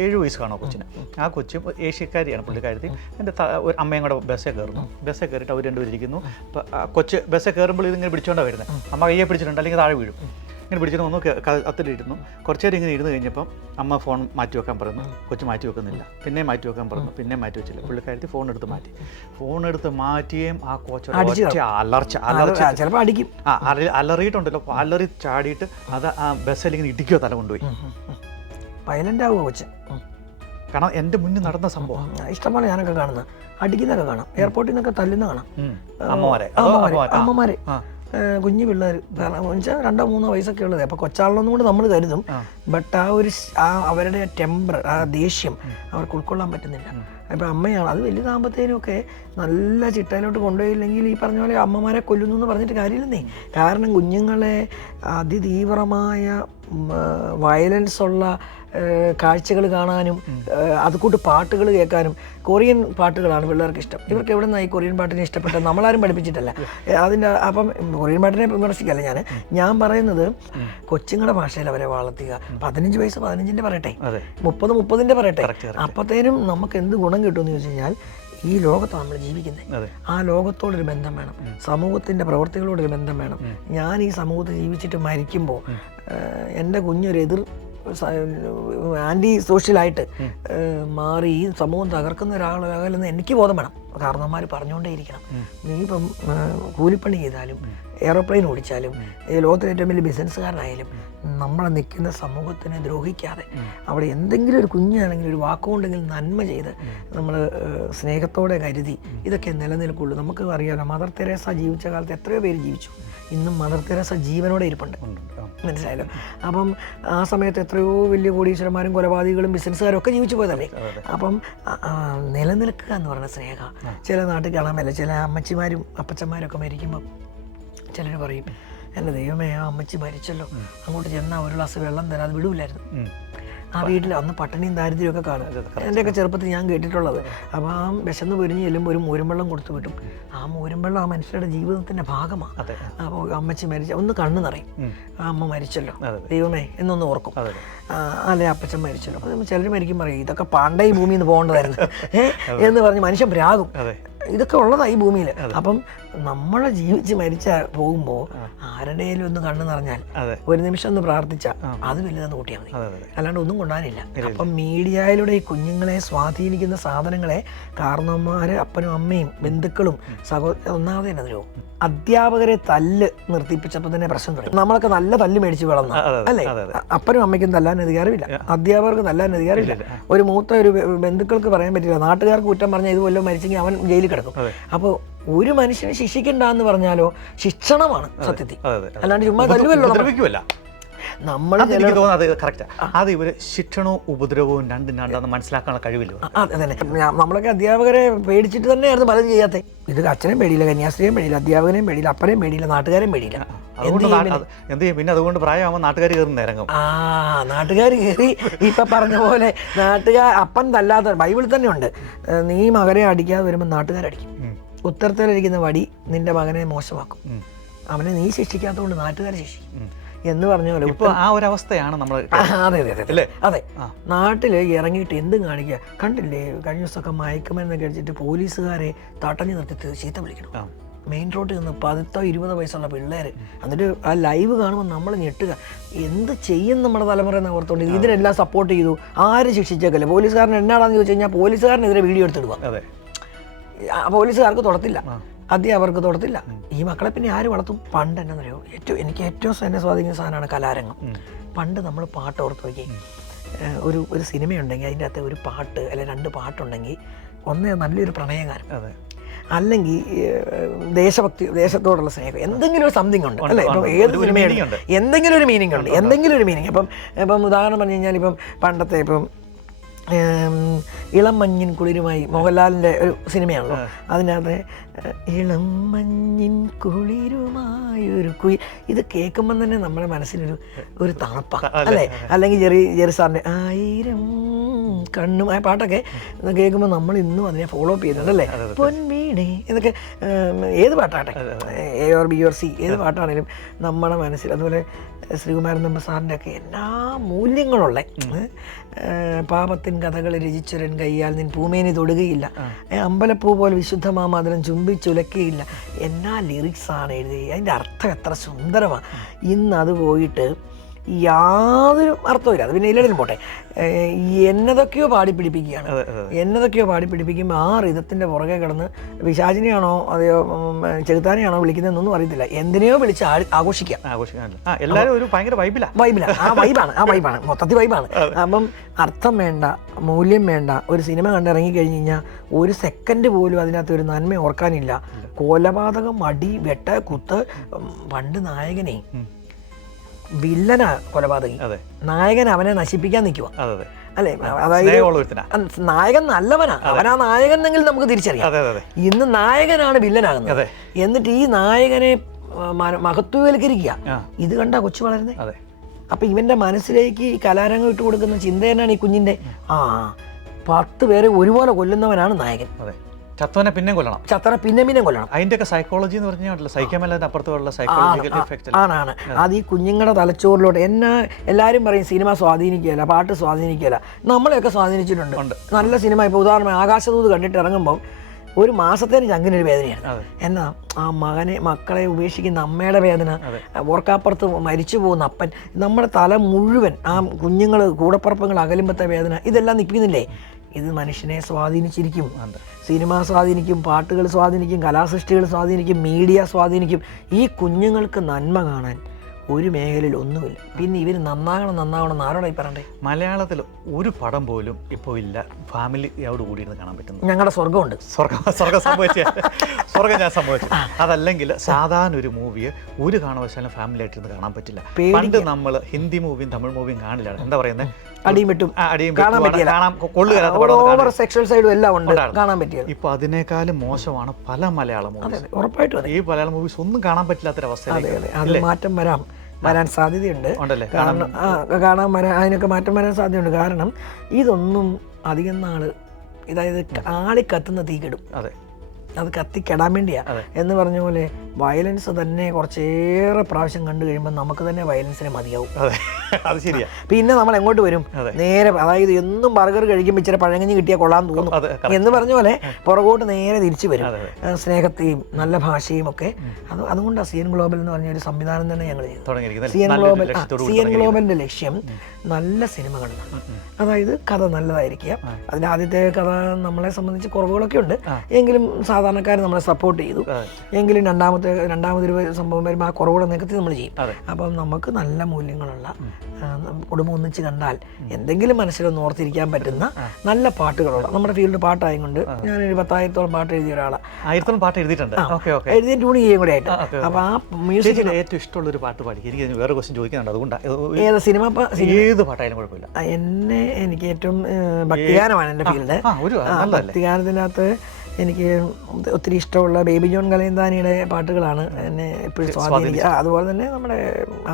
7 വയസ്സ് കാണോ കൊച്ചിന്. ആ കൊച്ചും ഏഷ്യക്കാരിയാണ് പുള്ളിക്കാരത്തി. എൻ്റെ ഒരു അമ്മയും കൂടെ ബസ്സിൽ കയറുന്നു. ബസ്സിൽ കയറിയിട്ട് അവർ രണ്ടുപേരും ഇരിക്കുന്നു. അപ്പോൾ കൊച്ച് ബസ്സിൽ കയറുമ്പോൾ ഇതിങ്ങനെ പിടിച്ചോണ്ടാണ് വരുന്നത്. അമ്മ കയ്യെ പിടിച്ചിട്ടുണ്ട്, അല്ലെങ്കിൽ താഴെ വീഴും. ഇങ്ങനെ പിടിച്ചിട്ട് ഒന്ന് അത്തിലിരുന്നു. കുറച്ച് നേരം ഇങ്ങനെ ഇരുന്ന് കഴിഞ്ഞപ്പം അമ്മ ഫോൺ മാറ്റി വെക്കാൻ പറയുന്നു. കൊച്ചു മാറ്റി വെക്കുന്നില്ല. പിന്നെ മാറ്റി വെക്കാൻ പറഞ്ഞു, പിന്നെ മാറ്റി വെച്ചില്ല. പുള്ളിക്കാരത്തി ഫോൺ എടുത്ത് മാറ്റിയും ആ കോച്ച് ചിലപ്പോൾ അടിക്കും. അലറിയിട്ടുണ്ടല്ലോ, അലറി ചാടിയിട്ട് അത് ആ ബസ്സിൽ ഇങ്ങനെ ഇടിക്കുകയോ തല കൊണ്ടുപോയി. വയലൻ്റ് ആവുക കൊച്ച്. കാരണം എൻ്റെ മുന്നിൽ നടന്ന സംഭവം ഇഷ്ടംപോലെ ഞാനൊക്കെ കാണുന്ന, അടിക്കുന്നൊക്കെ കാണാം, എയർപോർട്ടിൽ നിന്നൊക്കെ തല്ലുന്ന കാണാം അമ്മമാരെ, കുഞ്ഞു പിള്ളേർ. കാരണം വെച്ചാൽ 2-3 വയസ്സൊക്കെ ഉള്ളത്. അപ്പോൾ കൊച്ചാളെന്നും കൊണ്ട് നമ്മൾ കരുതും, ബട്ട് അവരുടെ ടെമ്പർ, ആ ദേഷ്യം അവർക്ക് ഉൾക്കൊള്ളാൻ പറ്റുന്നില്ല. അപ്പോൾ അമ്മയാണ് അത് വലിയ ദാമ്പത്യത്തിനൊക്കെ നല്ല ചിട്ടയിലോട്ട് കൊണ്ടുപോയില്ലെങ്കിൽ ഈ പറഞ്ഞ പോലെ അമ്മമാരെ കൊല്ലുന്നു എന്ന് പറഞ്ഞിട്ട് കാര്യമില്ലെന്നേ. കാരണം കുഞ്ഞുങ്ങളെ അതിതീവ്രമായ വയലൻസ് ഉള്ള കാഴ്ചകൾ കാണാനും അതുകൂട്ട് പാട്ടുകൾ കേൾക്കാനും. കൊറിയൻ പാട്ടുകളാണ് പിള്ളേർക്ക് ഇഷ്ടം. ഇവർക്ക് എവിടെ നിന്നായി കൊറിയൻ പാട്ടിനെ ഇഷ്ടപ്പെട്ടത്? നമ്മളാരും പഠിപ്പിച്ചിട്ടല്ല അതിൻ്റെ. അപ്പം കൊറിയൻ പാട്ടിനെ വിമർശിക്കല്ല ഞാൻ പറയുന്നത്, കൊച്ചുങ്ങളുടെ ഭാഷയിൽ അവരെ വളർത്തുക. 15 വയസ്സ് 15ൻ്റെ പറയട്ടെ, 30 പറയട്ടെ. അപ്പത്തേനും നമുക്ക് എന്ത് ഗുണം കിട്ടുമെന്ന് ചോദിച്ചു കഴിഞ്ഞാൽ ഈ ലോകത്താണ് നമ്മൾ ജീവിക്കുന്നത്. ആ ലോകത്തോടൊരു ബന്ധം വേണം, സമൂഹത്തിൻ്റെ പ്രവർത്തികളോടൊരു ബന്ധം വേണം. ഞാൻ ഈ സമൂഹത്തിൽ ജീവിച്ചിട്ട് മരിക്കുമ്പോൾ എൻ്റെ കുഞ്ഞൊരു ആൻറ്റി സോഷ്യലായിട്ട് മാറി ഈ സമൂഹം തകർക്കുന്ന ഒരാളാകലെന്ന് എനിക്ക് ബോധം വേണം. കാരണവന്മാർ പറഞ്ഞുകൊണ്ടേയിരിക്കണം. നീ ഇപ്പം കൂലിപ്പണി ചെയ്താലും എയറോപ്ലെയിൻ ഓടിച്ചാലും ലോകത്തിലെ ഏറ്റവും വലിയ ബിസിനസ്സുകാരനായാലും നമ്മളെ നിൽക്കുന്ന സമൂഹത്തിനെ ദ്രോഹിക്കാതെ അവിടെ എന്തെങ്കിലും ഒരു കുഞ്ഞാണെങ്കിൽ ഒരു വാക്കുകൊണ്ടെങ്കിലും നന്മ ചെയ്ത് നമ്മൾ സ്നേഹത്തോടെ കരുതി ഇതൊക്കെ നിലനിൽക്കുള്ളൂ. നമുക്ക് അറിയാമല്ലോ, മദർ തെരേസ ജീവിച്ച കാലത്ത് എത്രയോ പേര് ജീവിച്ചു. ഇന്നും മദർ തെരേസ ജീവനോടെ ഇരിപ്പുണ്ട്, മനസ്സിലായല്ലോ. അപ്പം ആ സമയത്ത് എത്രയോ വലിയ കോടീശ്വരന്മാരും കൊലപാതകികളും ബിസിനസ്സുകാരും ഒക്കെ ജീവിച്ചു പോയതല്ലേ. അപ്പം നിലനിൽക്കുക എന്ന് പറയുന്ന സ്നേഹം ചില നാട്ടിൽ കാണാൻ പറ്റില്ല. ചില അമ്മച്ചിമാരും അപ്പച്ചന്മാരും ഒക്കെ മരിക്കുമ്പം ചിലർ പറയും, എൻ്റെ ദൈവമേ ആ അമ്മച്ചി മരിച്ചല്ലോ, അങ്ങോട്ട് ചെന്നാൽ ഒരു ഗ്ലാസ് വെള്ളം തരാതെ വിടൂലായിരുന്നു. ആ വീട്ടിൽ അന്ന് പട്ടിണിയും ദാരിദ്ര്യമൊക്കെ കാണും. എൻ്റെയൊക്കെ ചെറുപ്പത്തിൽ ഞാൻ കേട്ടിട്ടുള്ളത്. അപ്പോൾ ആ വിശന്ന് പൊരിഞ്ഞ് ചെല്ലുമ്പോൾ ഒരു മോരും വെള്ളം കൊടുത്തു വിട്ടും. ആ മോരും വെള്ളം ആ മനുഷ്യരുടെ ജീവിതത്തിൻ്റെ ഭാഗമാണ്. അപ്പോൾ അമ്മച്ചി മരിച്ച ഒന്ന് കണ്ണു നിറയും, ആ അമ്മ മരിച്ചല്ലോ ദൈവമേ എന്നൊന്ന് ഓർക്കും. അല്ലെ അപ്പച്ചൻ മരിച്ചല്ലോ. അപ്പോൾ ചിലർ മരിക്കും പറയും ഇതൊക്കെ പണ്ടേ ഈ ഭൂമിയിൽ നിന്ന് പോകേണ്ടതായിരുന്നു എന്ന് പറഞ്ഞ് മനുഷ്യൻ ഭ്രാകും. ഇതൊക്കെ ഉള്ളതാണ് ഈ ഭൂമിയിൽ. അപ്പം നമ്മളെ ജീവിച്ച് മരിച്ച പോകുമ്പോൾ ആരുടെയും ഒന്ന് കണ്ണു നിറഞ്ഞാൽ ഒരു നിമിഷം ഒന്ന് പ്രാർത്ഥിച്ചാൽ അത് വലുതെന്ന് കൂട്ടിയാൽ മതി, അല്ലാണ്ട് ഒന്നും കൊണ്ടാനില്ല. അപ്പം മീഡിയയിലൂടെ ഈ കുഞ്ഞുങ്ങളെ സ്വാധീനിക്കുന്ന സാധനങ്ങളെ കാരണവന്മാർ, അപ്പനും അമ്മയും ബന്ധുക്കളും ഒന്നാമത് തന്നെ തരുമോ, അധ്യാപകരെ തല്ല് നിർത്തിപ്പിച്ചപ്പോൾ തന്നെ പ്രശ്നം തുടങ്ങി. നമ്മളൊക്കെ നല്ല തല്ല് മേടിച്ച് വളർന്നു അല്ലേ. അപ്പനും അമ്മയ്ക്കും തല്ലാൻ അധികാരമില്ല, അധ്യാപകർക്ക് തല്ലാൻ അധികാരമില്ല. ഒരു മൂത്ത ഒരു ബന്ധുക്കൾക്ക് പറയാൻ പറ്റില്ല, നാട്ടുകാർക്ക് കുറ്റം പറഞ്ഞാൽ ഇതുപോലെ മരിച്ചെങ്കിൽ അവൻ ജയിലിൽ കിടക്കും. അപ്പോൾ ഒരു മനുഷ്യനെ ശിക്ഷിക്കണ്ട എന്ന് പറഞ്ഞാലോ ശിക്ഷണമാണ് സത്യത്തിൽ, അല്ലാണ്ട് ചുമ്മാ തല്ലുവല്ലോ. നമ്മൾ അത് ഇവര് ശിക്ഷണവും ഉപദ്രവവും രണ്ടാണെന്ന് മനസ്സിലാക്കാനുള്ള കഴിവില്ല. അതെ, നമ്മളൊക്കെ അധ്യാപകരെ പേടിച്ചിട്ട് തന്നെയായിരുന്നു പലതും ചെയ്യാത്തത്. ഇത് അച്ഛനെയും പേടിയില്ല, കന്യാസ്ത്രീയും പേടിയില്ല, അധ്യാപകനെയും പേടിയില്ല, അപ്പനെയും പേടിയില്ല, നാട്ടുകാരെയും പേടിയില്ല. എന്ത് ചെയ്യും പിന്നെ? അതുകൊണ്ട് പ്രായമാകുമ്പോൾ നാട്ടുകാർ കയറി ഇറങ്ങും. നാട്ടുകാർ കയറി ഇപ്പൊ പറഞ്ഞ പോലെ അപ്പൻ തല്ലാത്ത ബൈബിളിൽ തന്നെ ഉണ്ട്, നീ മകനെ അടിക്കാതെ വരുമ്പോൾ നാട്ടുകാരടിക്കും. ഉത്തരത്തിലിരിക്കുന്ന വടി നിന്റെ മകനെ മോശമാക്കും, അവനെ നീ ശിക്ഷിക്കാത്തതുകൊണ്ട് നാട്ടുകാരെ ശിക്ഷിക്കും എന്ന് പറഞ്ഞ പോലെ ഇപ്പോൾ ആ ഒരു അവസ്ഥയാണ് നമ്മൾ. അതെ അതെ അതെ അതെ. നാട്ടിൽ ഇറങ്ങിയിട്ട് എന്തും കാണിക്കുക. കണ്ടില്ലേ കഴിഞ്ഞ ദിവസമൊക്കെ മയക്കുമരുന്നൊക്കെ അടിച്ചിട്ട് പോലീസുകാരെ തടഞ്ഞു നിർത്തി ചീത്ത വിളിക്കണം. മെയിൻ റോഡിൽ നിന്ന് 10-20 വയസ്സുള്ള പിള്ളേർ. എന്നിട്ട് ആ ലൈവ് കാണുമ്പോൾ നമ്മൾ ഞെട്ടുക, എന്ത് ചെയ്യും നമ്മുടെ തലമുറ എന്ന് ഓർത്തോണ്ട്. ഇതിനെല്ലാം സപ്പോർട്ട് ചെയ്തു, ആരും ശിക്ഷിച്ചേക്കല്ലേ. പോലീസുകാരൻ എന്നാണെന്ന് ചോദിച്ചു കഴിഞ്ഞാൽ പോലീസുകാരനെതിരെ വീഡിയോ എടുത്തിടുക. പോലീസുകാർക്ക് തൊടത്തില്ല, അധ്യാപകർക്ക് തൊടത്തില്ല. ഈ മക്കളെ പിന്നെ ആര് വളർത്തും? പണ്ട് എന്നറിയോ, എനിക്ക് ഏറ്റവും എന്നെ സ്വാധീനിക്കുന്ന സാധനമാണ് കലാരംഗം. പണ്ട് നമ്മൾ പാട്ട് ഓർത്ത് നോക്കി, ഒരു സിനിമയുണ്ടെങ്കിൽ അതിൻ്റെ അകത്ത് ഒരു പാട്ട് അല്ലെങ്കിൽ 2 പാട്ടുണ്ടെങ്കിൽ ഒന്ന് നല്ലൊരു പ്രണയഗാനം, അല്ലെങ്കിൽ ദേശഭക്തി, ദേശത്തോടുള്ള സ്നേഹം, എന്തെങ്കിലും ഒരു സംതിങ് ഉണ്ട് അല്ലേ. ഇപ്പം ഏത് സിനിമയുണ്ട് എന്തെങ്കിലും ഒരു മീനിങ് ഉണ്ട്, എന്തെങ്കിലും ഒരു മീനിങ്. ഇപ്പം ഉദാഹരണം പറഞ്ഞു കഴിഞ്ഞാൽ ഇപ്പം പണ്ടത്തെ ഇപ്പം ഇളം മഞ്ഞിൻ കുളിരുമായി മോഹൻലാലിൻ്റെ ഒരു സിനിമയാണല്ലോ, അതിനകത്ത് ഇളം മഞ്ഞിൻ കുളിരുമായൊരു കുയിൽ, ഇത് കേൾക്കുമ്പം തന്നെ നമ്മുടെ മനസ്സിനൊരു തണുപ്പാണ് അല്ലേ. അല്ലെങ്കിൽ ജെറി സാറിൻ്റെ 1000 കണ്ണും ആ പാട്ടൊക്കെ കേൾക്കുമ്പോൾ നമ്മൾ ഇന്നും അതിനെ ഫോളോ അപ്പ് ചെയ്യുന്നുണ്ടല്ലേ. പൊൻവീണേ എന്നൊക്കെ ഏത് പാട്ടാട്ടെ, A or B or C ഏത് പാട്ടാണെങ്കിലും നമ്മുടെ മനസ്സിൽ. അതുപോലെ ശ്രീകുമാരൻ നമ്പ സാറിൻ്റെ ഒക്കെ എല്ലാ മൂല്യങ്ങളുള്ള പാപത്തിൻ കഥകൾ രചിച്ചൊരൻ കയ്യാൽ നിൻ പൂമേനി തൊടുകയില്ല, അമ്പലപ്പൂ പോലെ വിശുദ്ധമാമാതരം ചുംബിച്ചുലക്കുകയില്ല, എന്നാ ലിറിക്സാണ് എഴുതി. അതിൻ്റെ അർത്ഥം എത്ര സുന്ദരമാണ്. ഇന്ന് അത് പോയിട്ട് യാതൊരു അർത്ഥമില്ല. അത് പിന്നെ ഇല്ലടിലും പോട്ടെ, എന്നതൊക്കെയോ പാടിപ്പിടിപ്പിക്കുമ്പോൾ ആ റിതത്തിൻ്റെ പുറകെ കിടന്ന് പിശാചിനെയാണോ അതെയോ ചെറുത്താനെയാണോ വിളിക്കുന്നതെന്നൊന്നും അറിയത്തില്ല, എന്തിനെയോ വിളിച്ച് ആഘോഷിക്കാം. എല്ലാവരും ഒരു ഭയങ്കര വൈബിലാണ്. ആ വൈബാണ് മൊത്തത്തിൽ വൈബാണ്. അപ്പം അർത്ഥം വേണ്ട, മൂല്യം വേണ്ട. ഒരു സിനിമ കണ്ടിറങ്ങി കഴിഞ്ഞ് കഴിഞ്ഞാൽ ഒരു സെക്കൻഡ് പോലും അതിനകത്ത് ഒരു നന്മ ഓർക്കാനില്ല. കൊലപാതകം, അടി, വെട്ട, കുത്ത്. പണ്ട് നായകനെ വില്ലനാ കൊലപാതകി, നായകൻ അവനെ നശിപ്പിക്കാൻ നിൽക്കുക അല്ലേ. അതായത് നായകൻ നല്ലവനാ, അവനാ നായകൻ എന്നെങ്കിലും നമുക്ക് തിരിച്ചറിയാം. ഇന്ന് നായകനാണ് വില്ലനാകുന്നത്. എന്നിട്ട് ഈ നായകനെ മഹത്വവൽക്കരിക്കുക. ഇത് കണ്ടാ കൊച്ചു വളരുന്നത്. അപ്പൊ ഇവന്റെ മനസ്സിലേക്ക് ഈ കലാരംഗം ഇട്ട് കൊടുക്കുന്ന ചിന്ത തന്നെയാണ് ഈ കുഞ്ഞിന്റെ 10 പേരെ ഒരുപോലെ കൊല്ലുന്നവനാണ് നായകൻ. ചത്തവനെ പിന്നെ കൊല്ലണം, പിന്നെ കൊല്ലണം. അതിന്റെയൊക്കെ സൈക്കോളജി എന്ന് പറഞ്ഞാൽ സൈക്കമല്ലാതെ അപ്പുറത്തുള്ള സൈക്കോളജിക്കൽ എഫക്റ്റ് ആണ്. അത് ഈ കുഞ്ഞുങ്ങളുടെ തലച്ചോറിലോട്ട് എല്ലാവരും പറയും സിനിമ സ്വാധീനിക്കുകയല്ല, പാട്ട് സ്വാധീനിക്കുകയല്ല. നമ്മളെയൊക്കെ സ്വാധീനിച്ചിട്ടുണ്ട്. നല്ല സിനിമ. ഇപ്പോൾ ഉദാഹരണം ആകാശദൂത് കണ്ടിട്ട് ഇറങ്ങുമ്പോൾ ഒരു മാസത്തേന് ചങ്കിനൊരു വേദനയാണ്. എന്നാ ആ മക്കളെ ഉപേക്ഷിക്കുന്ന അമ്മയുടെ വേദന, ഓർക്കാപ്പുറത്ത് മരിച്ചു പോകുന്ന അപ്പൻ, നമ്മുടെ തല മുഴുവൻ ആ കുഞ്ഞുങ്ങൾ കൂടപ്പറപ്പുകൾ അകലുമ്പത്തെ വേദന, ഇതെല്ലാം നിൽക്കുന്നില്ലേ. ഇത് മനുഷ്യനെ സ്വാധീനിച്ചിരിക്കും. സിനിമ സ്വാധീനിക്കും, പാട്ടുകൾ സ്വാധീനിക്കും, കലാസൃഷ്ടികൾ സ്വാധീനിക്കും, മീഡിയ സ്വാധീനിക്കും. ഈ കുഞ്ഞുങ്ങൾക്ക് നന്മ കാണാൻ ഒരു മേഖലയിൽ ഒന്നുമില്ല. പിന്നെ ഇവർ നന്നാവണം ആരോടായി പറയണ്ടേ? മലയാളത്തിൽ ഒരു പടം പോലും ഇപ്പോൾ ഇല്ല ഫാമിലിയോട് കൂടിയിരുന്ന് കാണാൻ പറ്റുന്നു. ഞങ്ങളുടെ സ്വർഗമുണ്ട്. സ്വർഗം ഞാൻ സംഭവിച്ചു. അതല്ലെങ്കിൽ സാധാരണ ഒരു മൂവിയെ ഒരു കാരണവശാലും ഫാമിലി ആയിട്ടിരുന്ന് കാണാൻ പറ്റില്ല. പണ്ട് നമ്മൾ ഹിന്ദി മൂവിയും തമിഴ് മൂവിയും കാണില്ല. എന്താ പറയുന്നത്, അടിയും വെട്ടും കാണാൻ ഓവർ സെക്ഷൽ സൈഡും എല്ലാം ഉണ്ട്, കാണാൻ പറ്റിയത്. ഇപ്പൊ അതിനേക്കാളും മോശമാണ് പല മലയാള മൂവീസ്. ഉറപ്പായിട്ടും ഈ മലയാള മൂവീസ് ഒന്നും കാണാൻ പറ്റില്ലാത്തൊരവസ്ഥ. അത് മാറ്റം വരാൻ സാധ്യതയുണ്ട്. കാരണം അതിനൊക്കെ മാറ്റം വരാൻ സാധ്യതയുണ്ട്. കാരണം ഇതൊന്നും അധികം നാള്, അതായത് ആളി കത്തുന്ന തീ കെടും, അത് കത്തിക്കെടാൻ വേണ്ടിയാ എന്ന് പറഞ്ഞ പോലെ വയലൻസ് തന്നെ കുറച്ചേറെ പ്രാവശ്യം കണ്ടു കഴിയുമ്പോൾ നമുക്ക് തന്നെ വയലൻസിനെ മതിയാവും. അത് ശരിയാ. പിന്നെ നമ്മൾ എങ്ങോട്ട് വരും? നേരെ, അതായത് എന്നും ബർഗർ കഴിക്കുമ്പോൾ ഇച്ചിരി പഴങ്കഞ്ഞി കിട്ടിയാൽ കൊള്ളാൻ തോന്നും എന്ന് പറഞ്ഞ പോലെ പുറകോട്ട് നേരെ തിരിച്ചു വരും. സ്നേഹത്തെയും നല്ല ഭാഷയും ഒക്കെ. അതുകൊണ്ടാണ് CN ഗ്ലോബൽ എന്ന് പറഞ്ഞ ഒരു സംവിധാനം തന്നെ ഞങ്ങൾ ചെയ്തു. CN ഗ്ലോബലിന്റെ ലക്ഷ്യം നല്ല സിനിമ കാണുന്നതാണ്. അതായത് കഥ നല്ലതായിരിക്കുക. അതിൻ്റെ ആദ്യത്തെ കഥ നമ്മളെ സംബന്ധിച്ച് കുറവുകളൊക്കെ ഉണ്ട്, എങ്കിലും സാധാരണക്കാർ നമ്മളെ സപ്പോർട്ട് ചെയ്തു. എങ്കിലും രണ്ടാമതൊരു സംഭവം വരുമ്പോൾ ആ കുറവുകൾ നികത്തി നമ്മൾ ചെയ്യും. അപ്പം നമുക്ക് നല്ല മൂല്യങ്ങളുള്ള, കുടുംബം ഒന്നിച്ച് കണ്ടാൽ എന്തെങ്കിലും മനസ്സിലൊന്ന് ഓർത്തിരിക്കാൻ പറ്റുന്ന നല്ല പാട്ടുകളുള്ള, നമ്മുടെ ഫീൽഡ് പാട്ടായതുകൊണ്ട് ഞാനൊരു 10,000-ഓളം പാട്ട് എഴുതിയ ഒരാളാണ്. 1000 പാട്ട് എഴുതിയിട്ടുണ്ട്. എഴുതിയ ട്യൂൺ ചെയ്യുകയും കൂടെ ആയിട്ട്. അപ്പോൾ ആ മ്യൂസിക് ഏറ്റവും ഇഷ്ടമുള്ള ഒരു പാട്ട് പാടി. എനിക്ക് വേറെ ക്വസ്റ്റ്യൻ ചോദിക്കാനുണ്ട്, അതുകൊണ്ടാണ്. ഏത് സിനിമ? ഏത് പാട്ടായാലും കുഴപ്പമില്ല. എനിക്ക് ഏറ്റവും ഭക്തിഗാനമാണ് എൻ്റെ ഫീൽഡ്. ഭക്തിഗാനത്തിനകത്ത് എനിക്ക് ഒത്തിരി ഇഷ്ടമുള്ള ബേബി ജോൺ കലയന്താനിയുടെ പാട്ടുകളാണ് എന്നെ എപ്പോഴും സ്വാധീനിക്കുക. അതുപോലെ തന്നെ നമ്മുടെ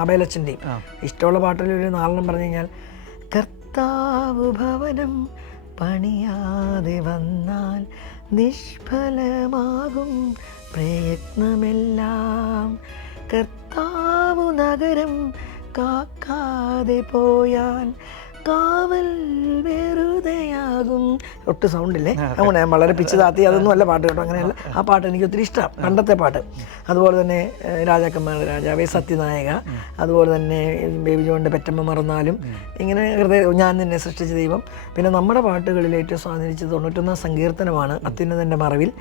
ആബേലച്ചൻ്റെയും ഇഷ്ടമുള്ള പാട്ടുകൾ ഒരു 4 പറഞ്ഞു കഴിഞ്ഞാൽ, കർത്താവ് ഭവനം പണിയാതെ വന്നാൽ നിഷ്ഫലമാകും പ്രയത്നമെല്ലാം, കർത്താവ് നഗരം കാക്കാതെ പോയാൽ കാവൽ വെറുതെയാകും. ഒട്ടും സൗണ്ടില്ലേ, അങ്ങനെ വളരെ പിച്ച് താത്തി അതൊന്നും അല്ല പാട്ട് കേട്ടോ, അങ്ങനെയല്ല. ആ പാട്ട് എനിക്ക് ഒത്തിരി ഇഷ്ടമാണ്, പണ്ടത്തെ പാട്ട്. അതുപോലെ തന്നെ രാജാക്കന്മാരുടെ രാജാവേ സത്യനായക, അതുപോലെ തന്നെ ബേബി ജോണിൻ്റെ പെറ്റമ്മ മറന്നാലും, ഇങ്ങനെ ഞാൻ നിന്നെ സൃഷ്ടിച്ച ദൈവം. പിന്നെ നമ്മുടെ പാട്ടുകളിൽ ഏറ്റവും സ്വാധീനിച്ചത് 91 സങ്കീർത്തനമാണ്, അത്യുന്നതൻ്റെ മറവിൽ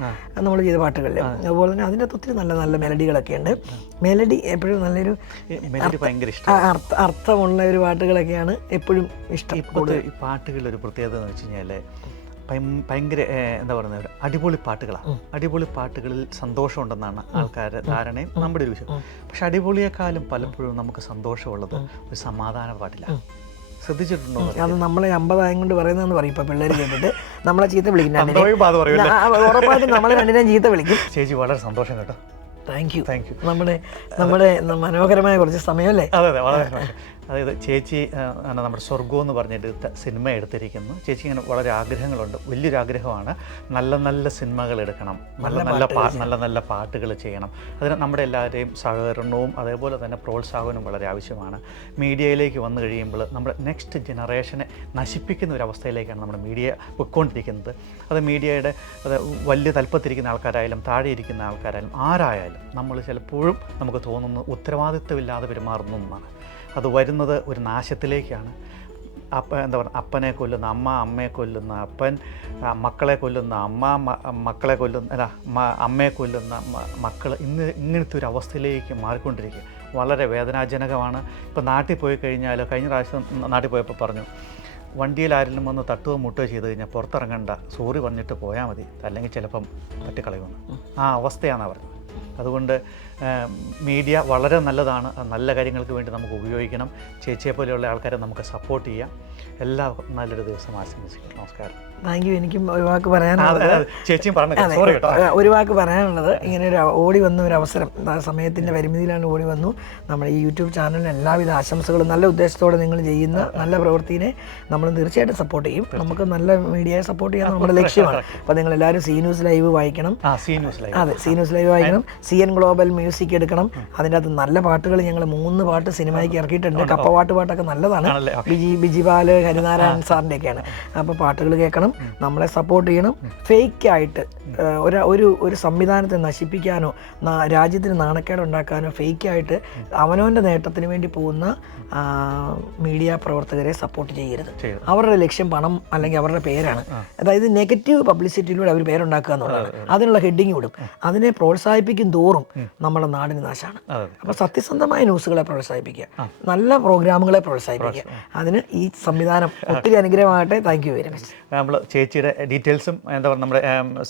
നമ്മൾ ചെയ്ത പാട്ടുകളിൽ. അതുപോലെ തന്നെ അതിൻ്റെ ഒത്തിരി നല്ല നല്ല മെലഡികളൊക്കെ ഉണ്ട്. മെലഡി എപ്പോഴും നല്ലൊരു അർത്ഥമുള്ള ഒരു പാട്ടുകളൊക്കെയാണ് എപ്പോഴും ഇഷ്ടം. ഇപ്പോഴത്തെ ഈ പാട്ടുകളുടെ ഒരു പ്രത്യേകത എന്ന് വെച്ച് കഴിഞ്ഞാൽ ഭയങ്കര എന്താ പറയുന്നത്, അടിപൊളി പാട്ടുകളാണ്. അടിപൊളി പാട്ടുകളിൽ സന്തോഷമുണ്ടെന്നാണ് ആൾക്കാരുടെ ധാരണയും നമ്മുടെ ഒരു വിഷയം. പക്ഷെ അടിപൊളിയെക്കാളും പലപ്പോഴും നമുക്ക് സന്തോഷമുള്ളത് ഒരു സമാധാന പാട്ടിലാണ്. ശ്രദ്ധിച്ചിട്ടുണ്ടോ? അത് നമ്മളെ 50 കൊണ്ട് പറയുന്നതെന്ന് പറയും ഇപ്പൊ പിള്ളേർ കേട്ടിട്ട് നമ്മളെ ചീത്ത വിളിക്കും. ഉറപ്പായിട്ടും നമ്മളെ രണ്ടിനെയും ചീത്ത വിളിക്കും. ചേച്ചി വളരെ സന്തോഷം കേട്ടോ. Thank you. നമ്മുടെ മനോഹരമായ കുറച്ച് സമയമല്ലേ? അതെ വളരെ. അതായത് ചേച്ചി നമ്മുടെ സ്വർഗം എന്ന് പറഞ്ഞിട്ട് സിനിമ എടുത്തിരിക്കുന്നു. ചേച്ചി ഇങ്ങനെ വളരെ ആഗ്രഹങ്ങളുണ്ട്, വലിയൊരു ആഗ്രഹമാണ് നല്ല നല്ല സിനിമകൾ എടുക്കണം, നല്ല നല്ല പാട്ടുകൾ ചെയ്യണം. അതിന് നമ്മുടെ എല്ലാവരെയും സഹകരണവും അതേപോലെ തന്നെ പ്രോത്സാഹനവും വളരെ ആവശ്യമാണ്. മീഡിയയിലേക്ക് വന്നു കഴിയുമ്പോൾ നമ്മുടെ നെക്സ്റ്റ് ജനറേഷനെ നശിപ്പിക്കുന്ന ഒരു അവസ്ഥയിലേക്കാണ് നമ്മുടെ മീഡിയ പൊയ്ക്കൊണ്ടിരിക്കുന്നത്. അത് മീഡിയയുടെ വലിയ തലപ്പത്തിരിക്കുന്ന ആൾക്കാരായാലും താഴെ ഇരിക്കുന്ന ആൾക്കാരായാലും ആരായാലും നമ്മൾ ചിലപ്പോഴും നമുക്ക് തോന്നുന്നത് ഉത്തരവാദിത്വമില്ലാതെ പെരുമാറുന്നു എന്നാണ്. അത് വരുന്നത് ഒരു നാശത്തിലേക്കാണ്. എന്താ പറയുക, അപ്പനെ കൊല്ലുന്ന അമ്മ, അമ്മയെ കൊല്ലുന്ന അപ്പൻ, മക്കളെ കൊല്ലുന്ന അമ്മ, മക്കളെ കൊല്ലുന്ന അമ്മയെ കൊല്ലുന്ന മക്കൾ, ഇങ്ങനത്തെ ഒരു അവസ്ഥയിലേക്ക് മാറിക്കൊണ്ടിരിക്കുക. വളരെ വേദനാജനകമാണ്. ഇപ്പോൾ നാട്ടിൽ പോയി കഴിഞ്ഞാൽ, കഴിഞ്ഞ പ്രാവശ്യം നാട്ടിൽ പോയപ്പോൾ പറഞ്ഞു, വണ്ടിയിൽ ആരെങ്കിലും വന്ന് തട്ടുകയോ മുട്ടുകയോ ചെയ്ത് കഴിഞ്ഞാൽ പുറത്തിറങ്ങണ്ട, സോറി പറഞ്ഞിട്ട് പോയാൽ മതി, അല്ലെങ്കിൽ ചിലപ്പം തട്ടിക്കളയുമെന്ന്. ആ അവസ്ഥയാണ് പറഞ്ഞത്. അതുകൊണ്ട് മീഡിയ വളരെ നല്ലതാണ്, നല്ല കാര്യങ്ങൾക്ക് വേണ്ടി നമുക്ക് ഉപയോഗിക്കണം. ചേച്ചിയെ പോലെയുള്ള ആൾക്കാരെ നമുക്ക് സപ്പോർട്ട് ചെയ്യാം. എല്ലാവർക്കും നല്ലൊരു ദിവസം ആശംസിക്കും. നമസ്കാരം. Thank you. എനിക്കും ഒരു വാക്ക് പറയാനുള്ളത്, ചേച്ചിയും പറഞ്ഞു, ഒരു വാക്ക് പറയാനുള്ളത്, ഇങ്ങനെ ഒരു ഓടി വന്ന ഒരു അവസരം, സമയത്തിൻ്റെ പരിമിതിയിലാണ് ഓടി വന്നു. നമ്മുടെ ഈ യൂട്യൂബ് ചാനലിന് എല്ലാവിധ ആശംസകളും. നല്ല ഉദ്ദേശത്തോടെ നിങ്ങൾ ചെയ്യുന്ന നല്ല പ്രവൃത്തിനെ നമ്മൾ തീർച്ചയായിട്ടും സപ്പോർട്ട് ചെയ്യും. നമുക്ക് നല്ല മീഡിയയെ സപ്പോർട്ട് ചെയ്യാൻ നമ്മുടെ ലക്ഷ്യമാണ്. അപ്പോൾ നിങ്ങൾ എല്ലാവരും സി ന്യൂസ് ലൈവ് വായിക്കണം. അതെ, സി ന്യൂസ് ലൈവ് വായിക്കണം. CN ഗ്ലോബൽ മ്യൂസിക് എടുക്കണം. അതിൻ്റെ അകത്ത് നല്ല പാട്ടുകൾ ഞങ്ങൾ 3 പാട്ട് സിനിമയ്ക്ക് ഇറക്കിയിട്ടുണ്ട്. പാട്ടൊക്കെ നല്ലതാണ്. ബിജിപാല് ഹരിനാരായണൻ സാറിൻ്റെ ഒക്കെയാണ്. അപ്പോൾ പാട്ടുകൾ കേൾക്കണം, നമ്മളെ സപ്പോർട്ട് ചെയ്യണം. ഫേക്കായിട്ട് ഒരു സംവിധാനത്തെ നശിപ്പിക്കാനോ രാജ്യത്തിന് നാണക്കേടുണ്ടാക്കാനോ ഫേക്കായിട്ട് അവനവൻ്റെ നേട്ടത്തിന് വേണ്ടി പോകുന്ന മീഡിയ പ്രവർത്തകരെ സപ്പോർട്ട് ചെയ്യരുത്. അവരുടെ ലക്ഷ്യം പണം അല്ലെങ്കിൽ അവരുടെ പേരാണ്. അതായത് നെഗറ്റീവ് പബ്ലിസിറ്റിയിലൂടെ അവർ പേരുണ്ടാക്കുക എന്നുള്ളതാണ്. അതിനുള്ള ഹെഡിങ് വിടും. അതിനെ പ്രോത്സാഹിപ്പിക്കും തോറും നമ്മുടെ നാടിന് നാശമാണ്. അപ്പോൾ സത്യസന്ധമായ ന്യൂസുകളെ പ്രോത്സാഹിപ്പിക്കുക, നല്ല പ്രോഗ്രാമുകളെ പ്രോത്സാഹിപ്പിക്കുക. അതിന് ഈ സംവിധാനം ഒത്തിരി അനുഗ്രഹമാകട്ടെ. Thank you very much. നമ്മൾ ചേച്ചിയുടെ ഡീറ്റെയിൽസും എന്താ പറയുക നമ്മുടെ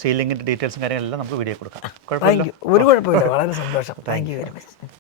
സീലിംഗിൻ്റെ ഡീറ്റെയിൽസും കാര്യങ്ങളെല്ലാം നമുക്ക് വീഡിയോ കൊടുക്കാം. Thank you. ഒരു കുഴപ്പമില്ല, വളരെ സന്തോഷം. Thank you very much.